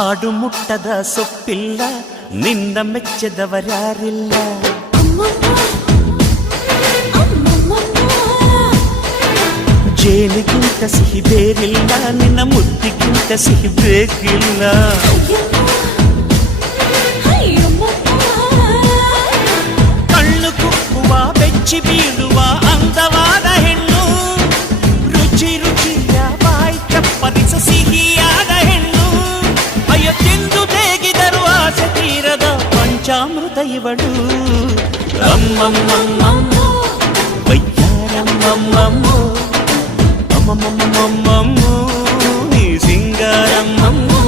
ಹಾಡು ಮುಟ್ಟದ ಸೊಪ್ಪಿಲ್ಲ, ನಿನ್ನ ಮೆಚ್ಚದವರ್ಯಾರಿಲ್ಲ. ಜೇನಿಗಿಂತ ಸಿಹಿ ಬೇರಿಲ್ಲ, ನಿನ್ನ ಮುದ್ದಿಗಿಂತ ಸಿಹಿ ಬೇಕಿಲ್ಲ. ಕಣ್ಣು ಕುಕ್ಕುವ ಬೆಚ್ಚಿ ಬೀಳುವ ಅಂದವಾದ ಹೆಣ್ಣು, ರುಚಿ ರುಚಿಯ ಬಾಯಿ ಚಪ್ಪರಿಸ ಸಿಹಿಯಾದ ಹೆಣ್ಣು. ಅಯ್ಯೋ ತಿಂದು ಬೇಗಿದರು ಆಸೆ ತೀರದ ಪಂಚಾಮೃತ ಇವಳು. ಅಮ್ಮಮ್ಮಮ್ಮಮ್ಮೋ ವಯ್ಯಾರಮ್ಮಮ್ಮಮ್ಮೋ ಅಮ್ಮಮ್ಮಮ್ಮಮ್ಮೋ ನೀ ಸಿಂಗಾರಮ್ಮಮ್ಮೋ.